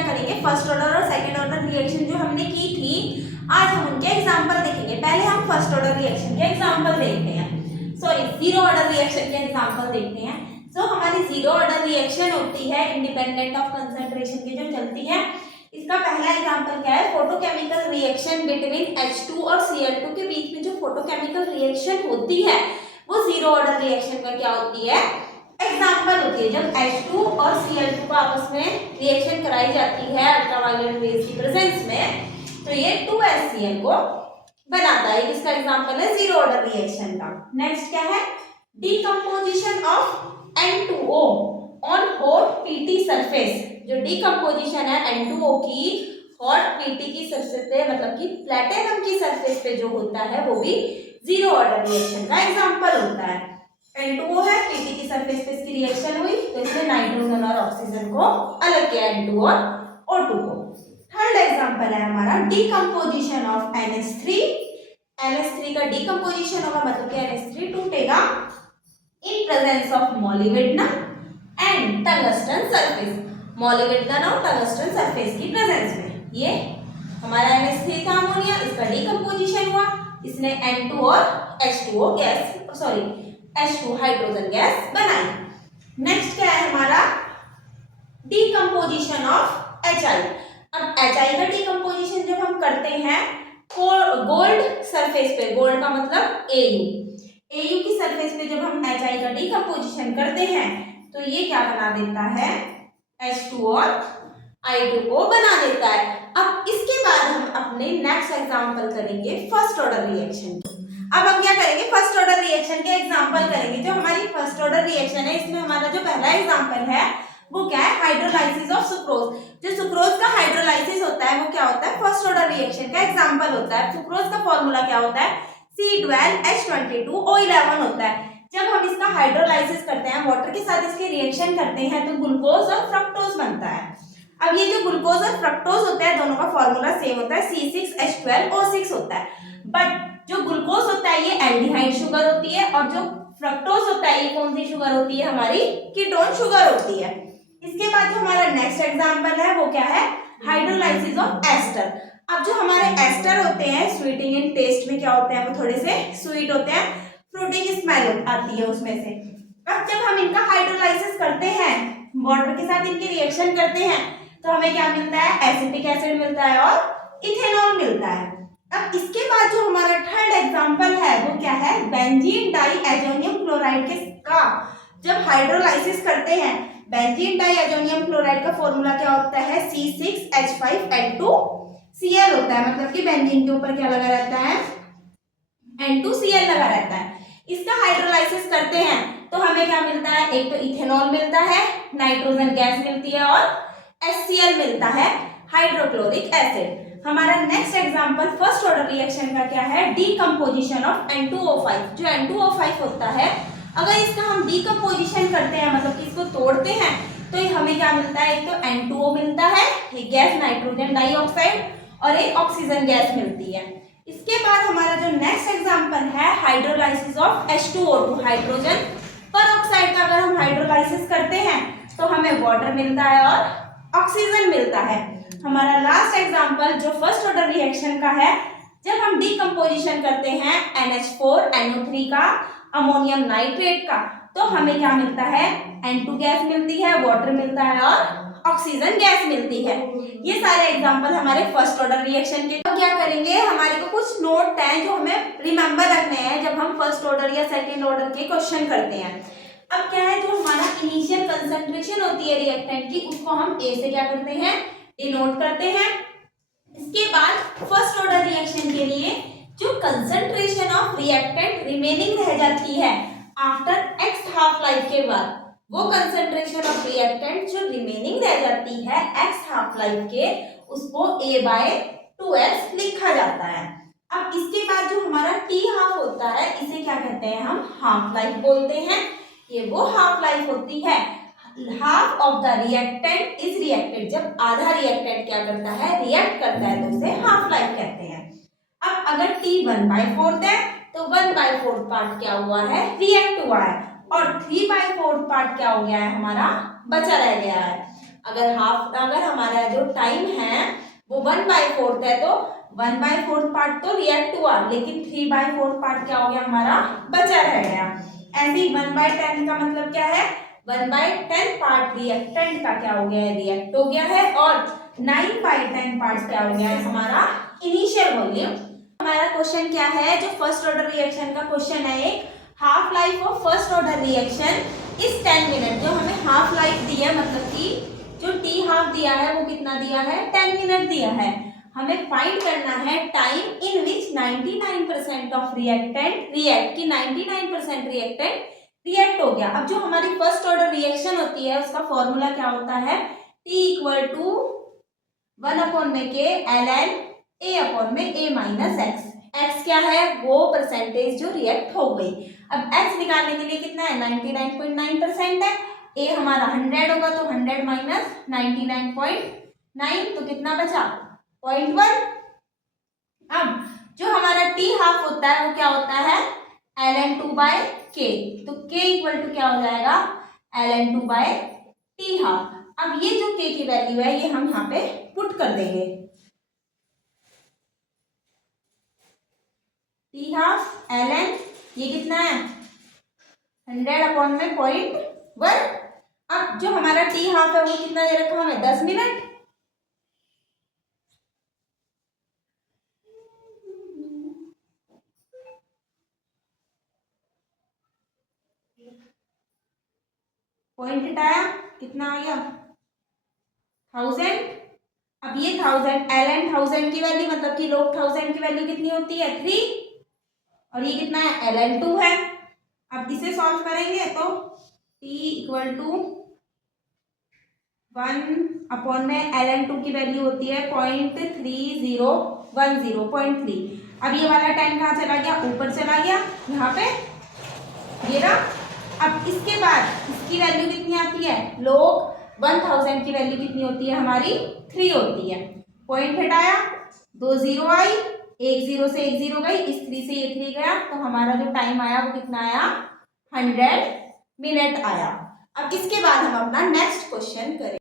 क्या करेंगे, first order और सेकंड ऑर्डर रिएक्शन जो हमने की थी, आज हम उनके एग्जांपल देखेंगे। पहले हम फर्स्ट ऑर्डर रिएक्शन के एग्जांपल देखते हैं, सॉरी जीरो ऑर्डर रिएक्शन के एग्जांपल देखते हैं। सो हमारी जीरो ऑर्डर रिएक्शन होती है इंडिपेंडेंट ऑफ कंसंट्रेशन की जो चलती है। इसका पहला एग्जांपल क्या है, फोटोकेमिकल रिएक्शन बिटवीन H2 और Cl2 के बीच में जो फोटोकेमिकल रिएक्शन होती है वो जीरो ऑर्डर रिएक्शन का क्या होती है, एग्जांपल होती है। जब H2 और Cl2 को आपस में रिएक्शन कराई जाती है अल्ट्रावायलेट रेज की प्रेजेंस में, तो ये 2HCl को बनाता है। इसका एग्जांपल है जीरो ऑर्डर रिएक्शन का। नेक्स्ट क्या है, decomposition of N2O on hot PT surface. जो डीकंपोजिशन है N2O की हॉट पीटी की सरफेस पे, मतलब कि प्लेटिनम की सरफेस पे जो होता है वो भी जीरो ऑर्डर रिएक्शन का एग्जांपल होता है। N2O है, पीटी की सरफेस पे इसकी रिएक्शन हुई तो इसने नाइट्रोजन और ऑक्सीजन को अलग किया, N2 और O2 को। थर्ड एग्जांपल है हमारा डीकंपोजिशन ऑफ NH3। NH3 का डीकंपोजिशन होगा, मतलब कि NH3 टूटेगा in presence of molybdenum and tungsten surface. Molybdenum और टंगस्टन सरफेस की प्रेजेंस में ये हमारा NH3 था अमोनिया, इसका डीकंपोजिशन हुआ, इसने N2 और H2O gas, sorry H2 hydrogen gas बनाई। नेक्स्ट क्या है हमारा, डीकंपोजिशन ऑफ HI। अब HI का डीकंपोजिशन जब हम करते हैं गोल्ड सरफेस पे, गोल्ड का मतलब AU की सरफेस पे जब हम HI का डीकंपोजिशन करते हैं तो ये क्या बना देता है, H2 और I2O बना देता है। अब इसके बाद हम अपने नेक्स्ट एग्जांपल करेंगे फर्स्ट ऑर्डर रिएक्शन। अब हम क्या करेंगे, फर्स्ट ऑर्डर रिएक्शन के एग्जांपल करेंगे। जो हमारी फर्स्ट ऑर्डर रिएक्शन है इसमें हमारा जो पहला एग्जांपल है वो क्या है, हाइड्रोलाइसिस ऑफ सुक्रोज। जो सुक्रोज का हाइड्रोलाइसिस होता है वो क्या होता है, फर्स्ट ऑर्डर रिएक्शन का एग्जांपल होता है। सुक्रोज का फॉर्मूला क्या होता है, C12H22O11 होता है। जब हम इसका हाइड्रोलाइसिस करते हैं, वाटर के साथ इसके रिएक्शन करते हैं तो ग्लूकोज और फ्रक्टोज बनता है। अब ये जो ग्लूकोज और फ्रक्टोज होता है दोनों का फॉर्मूला सेम होता है, C6H12O6 होता है। बट जो ग्लूकोज होता है ये एल्डिहाइड शुगर होती है और जो फ्रक्टोज होता है ये कौन सी शुगर होती है, हमारी कीटोन शुगर होती है। इसके बाद जो हमारा नेक्स्ट एग्जांपल है वो क्या है, हाइड्रोलाइसिस ऑफ एस्टर। अब जो हमारे एस्टर होते हैं स्वीटिंग इन टेस्ट में क्या होते हैं, वो थोड़े से स्वीट होते हैं, फ्रूटी की स्मेल आती है उसमें से। अब जब हम इनका हाइड्रोलाइसिस करते हैं, वाटर के साथ इनके रिएक्शन करते हैं तो हमें क्या मिलता है, एसिटिक एसिड मिलता है और इथेनॉल मिलता है। अब इसके बाद जो हमारा थर्ड एग्जांपल है वो क्या है, बेंजीन डाइएजोनियम क्लोराइड के का जब हाइड्रोलाइसिस करते हैं, बेंजीन डाइएजोनियम क्लोराइड का फॉर्मूला क्या होता है, C6H5N2Cl होता है। मतलब कि बेंजीन के ऊपर क्या लगा रहता है, N2Cl लगा रहता है। इसका हाइड्रोलाइसिस करते हैं तो हमें क्या मिलता है, एक तो इथेनॉल मिलता है, नाइट्रोजन गैस मिलती है और HCl मिलता है, हाइड्रोक्लोरिक एसिड। हमारा next example first order reaction का क्या है, डीकंपोजिशन ऑफ N2O5। जो N2O5 होता है अगर इसका हम डीकंपोजिशन करते हैं, मतलब कि इसको तोड़ते हैं तो हमें क्या मिलता है, एक तो N2O मिलता है, एक गैस नाइट्रोजन डाइऑक्साइड और एक ऑक्सीजन गैस मिलती है। इसके बाद हमारा जो नेक्स्ट एग्जांपल है hydrolysis of H2O2, hydrogen peroxide का अगर हम हाइड्रोलाइसिस करते हैं तो हमें वाटर मिलता है और ऑक्सीजन मिलता है। हमारा लास्ट एग्जांपल जो फर्स्ट ऑर्डर रिएक्शन का है, जब हम डीकंपोजिशन करते हैं NH4NO3 का, अमोनियम नाइट्रेट का, तो हमें क्या मिलता है, N2 गैस मिलती है, वाटर मिलता है और ऑक्सीजन गैस मिलती है। ये सारे एग्जांपल हमारे फर्स्ट ऑर्डर रिएक्शन के। तो क्या करेंगे, हमारे को कुछ नोट हैं जो हमें रिमेंबर रखने हैं जब हम फर्स्ट ऑर्डर या सेकेंड ऑर्डर के क्वेश्चन करते हैं। अब क्या है, जो हमारा इनिशियल कंसंट्रेशन होती है रिएक्टेंट की, उसको हम ए से क्या करते हैं, डिनोट करते हैं। इसके बाद फर्स्ट ऑर्डर रिएक्शन के लिए जो कंसंट्रेशन ऑफ रिएक्टेंट रिमेनिंग रह जाती है आफ्टर एक्स हाफ लाइफ के बाद, वो कंसंट्रेशन ऑफ रिएक्टेंट जो रिमेनिंग रह जाती है एक्स हाफ लाइफ के, उसको A/2S लिखा जाता है। अब इसके बाद जो हमारा T हाफ होता है इसे क्या कहते हैं, हम हाफ लाइफ बोलते हैं। ये वो हाफ लाइफ होती है, half of the reactant is reacted. जब आधा रिएक्टेंट क्या करता है, रिएक्ट करता है तो उसे हाफ लाइफ कहते हैं। अब अगर T 1/4 है तो 1/4 पार्ट क्या हुआ है, रिएक्ट हुआ है, और 3/4 पार्ट क्या हो गया है, हमारा बचा रह गया है। अगर हमारा जो टाइम है वो 1/4 है तो 1/4 पार्ट तो रिएक्ट हुआ, लेकिन 3/4 पार्ट क्या हो गया हमारा, बचा रह गया। ऐसे ही 1/10 का मतलब क्या है, 1/10 पार्ट रिएक्टेंट का क्या हो गया है, रिएक्ट हो गया है, और 9/10 पार्ट क्या हो गया है हमारा इनिशियल वॉल्यूम। हमारा क्वेश्चन क्या है, जो फर्स्ट ऑर्डर रिएक्शन का क्वेश्चन है, एक half life of first order reaction इस 10 मिनट, जो हमें हाफ लाइफ दी है, मतलब कि जो टी हाफ दिया है वो कितना दिया है, 10 मिनट दिया है। हमें फाइंड करना है time in which 99% of reactant react, की 99% रिएक्टेंट रिएक्ट हो गया। अब जो हमारी फर्स्ट ऑर्डर रिएक्शन होती है उसका फॉर्मूला क्या होता है, T = 1/k ln A/A-x। x क्या है, वो परसेंटेज जो रिएक्ट हो गई। अब x निकालने के लिए कितना है, 99.9% है। a हमारा 100 होगा तो 100 माइनस 99.9 तो कितना बचा, 0.1। अब जो हमारा t हाफ होता है वो क्या होता है, ln 2/k, तो k = क्या हो जाएगा, ln 2/t हाफ। अब ये जो k की वैल्यू है ये हम यहाँ पे पुट कर देंगे, t हाफ ln, ये कितना है 100/0.1। अब जो हमारा t हाफ है वो कितना दे रखा हमें, 10 मिनट। पॉइंट हटाया, कितना आ गया 1000। अब ये 1000 ln 1000 की वैल्यू, मतलब कि log 1000 की वैल्यू कितनी होती है, 3, और ये कितना है ln 2 है। अब इसे सॉल्व करेंगे तो t = 1/में ln 2 की वैल्यू होती है 0.3010.3। अब ये वाला 10 कहाँ चला गया, ऊपर चला गया यहाँ पे, ये रहा। अब इसके बाद इसकी वैल्यू कितनी आती है, log 1000 की वैल्यू कितनी होती है हमारी, 3 होती है। पॉइंट हटाया, 2 0 आई, एक 0 से एक 0 गई, इस 3 से ये 3 गया, तो हमारा जो टाइम आया वो कितना आया, 100 मिनट आया। अब इसके बाद हम अपना नेक्स्ट क्वेश्चन करें।